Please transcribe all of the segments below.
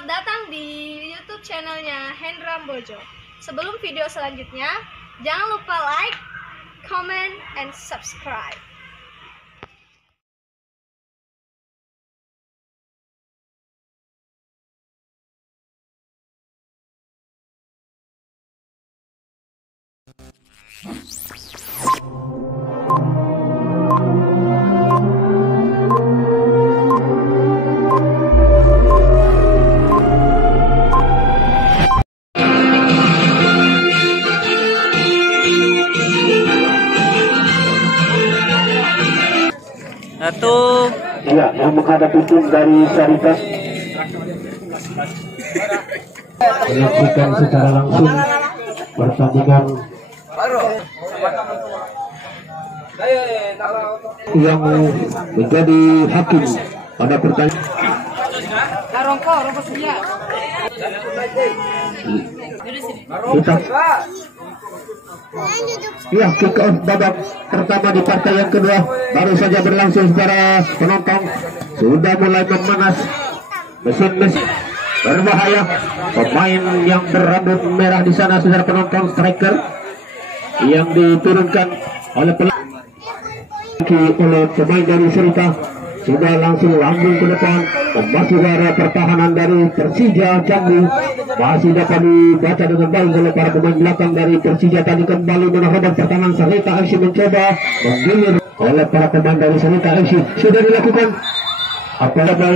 Selamat datang di YouTube channelnya Hendra Bojo. Sebelum video selanjutnya, jangan lupa like, comment, and subscribe. Satu. Ya, yang menghadapi tim dari Syarikat menyaksikan secara langsung pertandingan yang menjadi hakim pada pertandingan. Kita ya, kick off babak pertama di partai yang kedua baru saja berlangsung. Secara penonton sudah mulai memanas, mesin berbahaya. Pemain yang berambut merah di sana, saudara penonton, striker yang diturunkan oleh pemain dari Serita sudah langsung lambung ke depan. Masih ada pertahanan dari Persija Jambi masih dapat dibaca dengan baik oleh para pemain belakang dari Persija. Tadi kembali menahan pertahanan Serita FC, mencoba menggilir oleh para pemain dari Serita FC. Sudah dilakukan apa-apa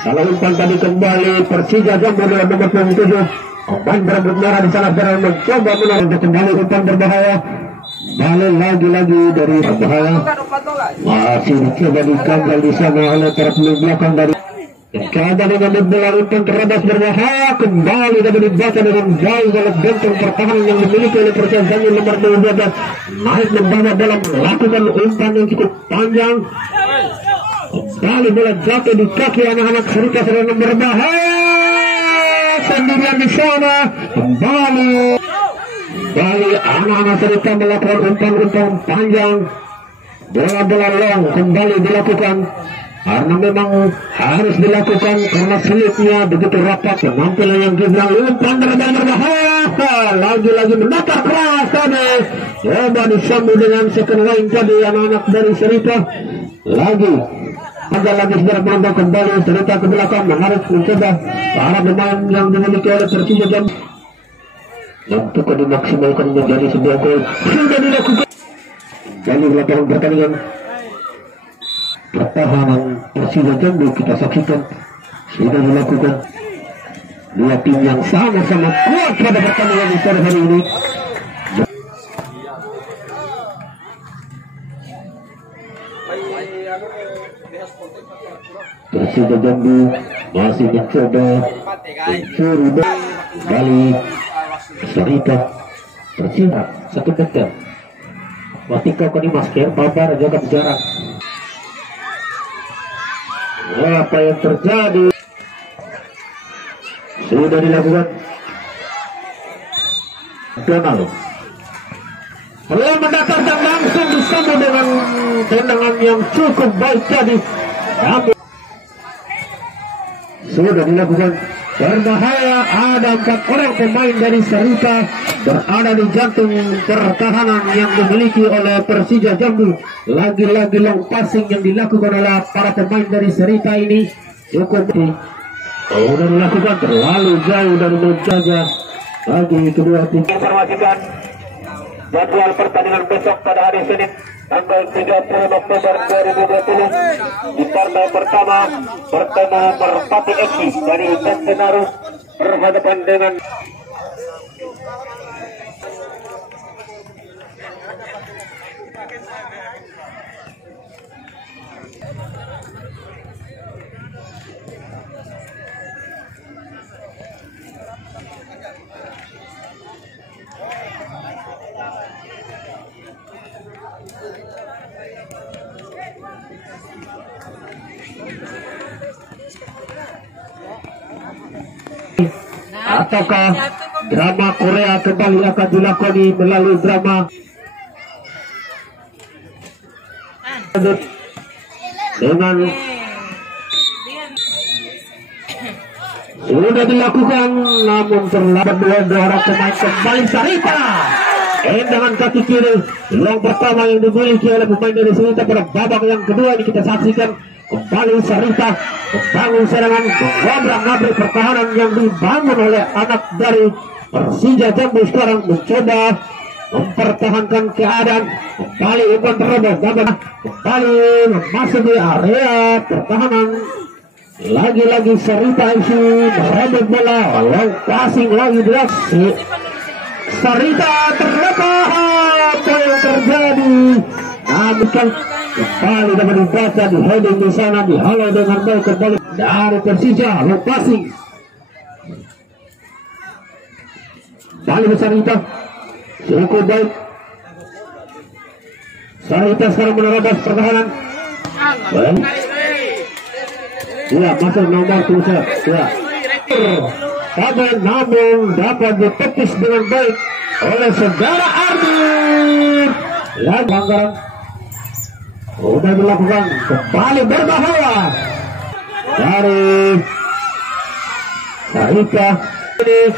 salah umpan tadi kembali Persija Jambi dalam nomor 27. Pemain berambut merah di sana berang mencoba menahan kembali umpan berbahaya. Balik lagi dari berbahaya, masih dicoba digagal di sana oleh para pemain belakang dari Coba dengan bola umpan terabas berbahaya, kembali dapat dibaca dengan baik oleh benteng pertahanan yang dimiliki oleh Persija Jambi nomor 12. Naik membawa bola, melakukan umpan yang cukup panjang. Kembali bola jatuh di kaki anak-anak Serita sedang berbahaya. Sendirian di sana, kembali anak-anak Serita melakukan umpan-umpan panjang. Bola-bola long kembali dilakukan karena memang harus dilakukan karena sulitnya begitu rapat penampilan yang gibran. Umpan berbahaya, lagi-lagi mendatar keras tadi, coba disambut dengan second line tadi anak-anak dari Serita. Lagi saudara penonton, kembali Serita ke belakang menarik mencoba para pemain yang dimiliki oleh Persija Jambi untuk dimaksimalkan menjadi sebuah gol. Sudah dilakukan dari lapangan pertandingan. Pertahanan Persija Jambi kita saksikan sudah dilakukan. Dua tim yang sama-sama kuat pada pertandingan di sore hari ini. Persija Jambi masih mencoba mencuri kembali Serita. Persija 1 meter. Watika kini masker pabar jaga jarak. Apa yang terjadi? Sudah dilakukan. Donald belum mendatar dan langsung disambut dengan tendangan yang cukup baik tadi. Sudah dilakukan. Berbahaya, ada 4 orang pemain dari Serita berada di jantung pertahanan yang dimiliki oleh Persija Jambi. Lagi-lagi long passing yang dilakukan oleh para pemain dari Serita ini cukup sudah dilakukan terlalu jauh dari menjaga bagi kedua tim. Informasikan jadwal pertandingan besok pada hari Senin tanggal 30 Oktober 2020 di partai pertama bertemu Merpati FC dari Centenario berhadapan dengan ataukah drama Korea kembali akan dilakoni melalui drama dengan Sudah dilakukan, namun terlambat dua orang pemain kembali Sarita. Dengan kaki kiri, peluang pertama yang dimiliki oleh pemain dari Sarita pada babak yang kedua ini kita saksikan kembali Sarita membangun serangan, mengobrak-abrik pertahanan yang dibangun oleh anak dari Persija Jambi. Sekarang mencoba mempertahankan keadaan, kembali umpan terobos, kembali memasuki area pertahanan. Lagi-lagi Sarita FC merebut bola, long passing lagi direksi Sarita terlepas. Apa yang terjadi? Namun kembali dapat dibaca di heading di sana, dihalau dengan baik kembali dari Persija, long passing kembali ke Sarita. Cukup baik Sarita sekarang menerobos pertahanan. Ya, masuk nomor 7 ya. Namun dapat ditepis dengan baik oleh saudara Ardi. Lalu pelanggaran sudah dilakukan, kembali berbahaya dari Sarita. Ini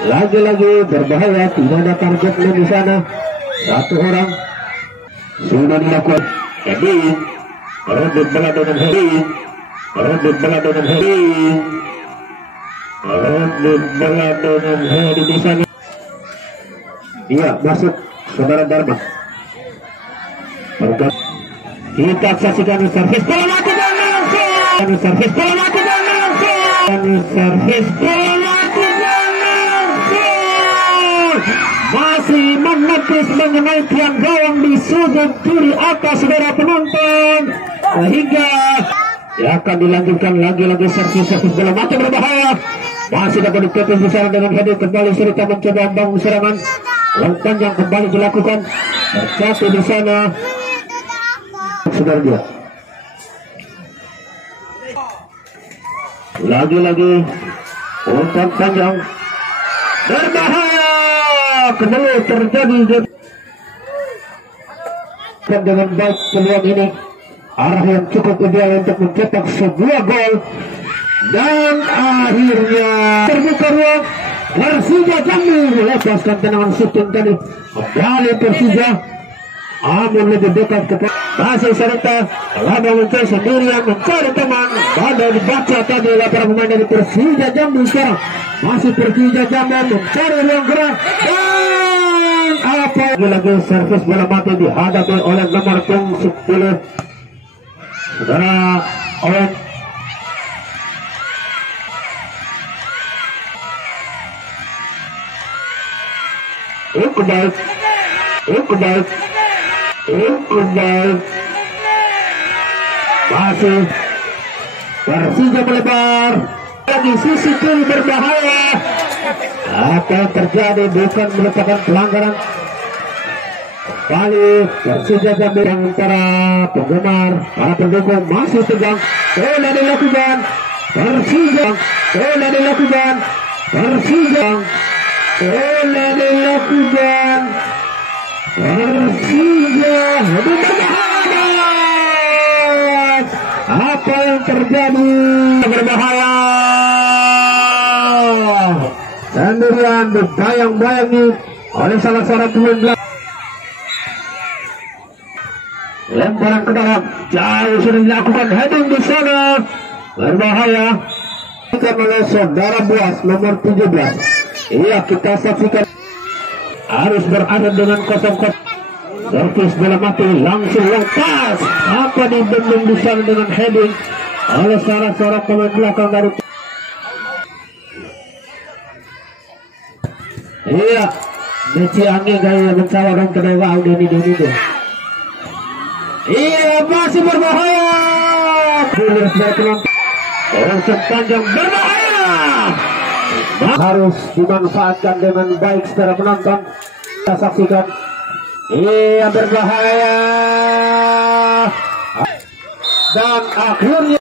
lagi-lagi berbahaya, tidak ada targetnya di sana. Satu orang sudah dilakukan. Jadi rebut bola dengan Heri, rebut bola dengan Heri, rebut bola dengan Heri di sana. Iya, masuk saudara Dharma. Kita saksikan servis bola mati dan langsung. Servis bola mati dan langsung. Servis bola mati dan langsung. Masih menepis mengenai tiang gawang di sudut kiri atas saudara penonton. Sehingga akan dilanjutkan lagi-lagi servis bola mati berbahaya. Masih dapat ditepis di sana dengan heading kembali. Sarita mencoba membangun serangan. Long panjang kembali dilakukan. Terjatuh di sana. Saudara dia. Lagi-lagi umpan panjang berbahaya. Kembali terjadi dengan baik peluang ini. Arah yang cukup ideal untuk mencetak sebuah gol. Dan akhirnya terbuka ruang. Persija Jambi melepaskan tendangan shooting tadi. Kembali Persija, namun lebih dekat ke masih Sarita. Laba muncul sendirian mencari teman. Pada dibaca tadi oleh para pemain dari Persija Jambi. Sekarang masih Persija Jambi mencari ruang gerak. Dan apa lagi servis bola mati dihadapi oleh nomor 10 saudara Owen. Kembali masih Persija melebar lagi sisi kiri berbahaya. Apa yang terjadi bukan merupakan pelanggaran. Kembali Persija Jambi antara penggemar para pendukung masih tegang. Bola dilakukan Persija, bola dilakukan Persija, bola dilakukan Persija berbahaya. Apa yang terjadi? Berbahaya. Sendirian dibayang-bayangi oleh salah seorang pemain belakang. Lemparan ke dalam, jauh sudah dilakukan heading di sana. Berbahaya. Oleh saudara Buas nomor 17. Iya, kita saksikan. Harus berada dengan kosong-kosong. Servis bola mati langsung lepas. Apa dibendung di sana dengan heading oleh salah seorang pemain belakang dari. Iya, Deci angin gaya mencawa dong kedua ini. Iya, masih berbahaya. Bulir dari penonton. Umpan panjang berbahaya. Harus dimanfaatkan dengan baik secara penonton. Kita saksikan. Iya, berbahaya. Dan akhirnya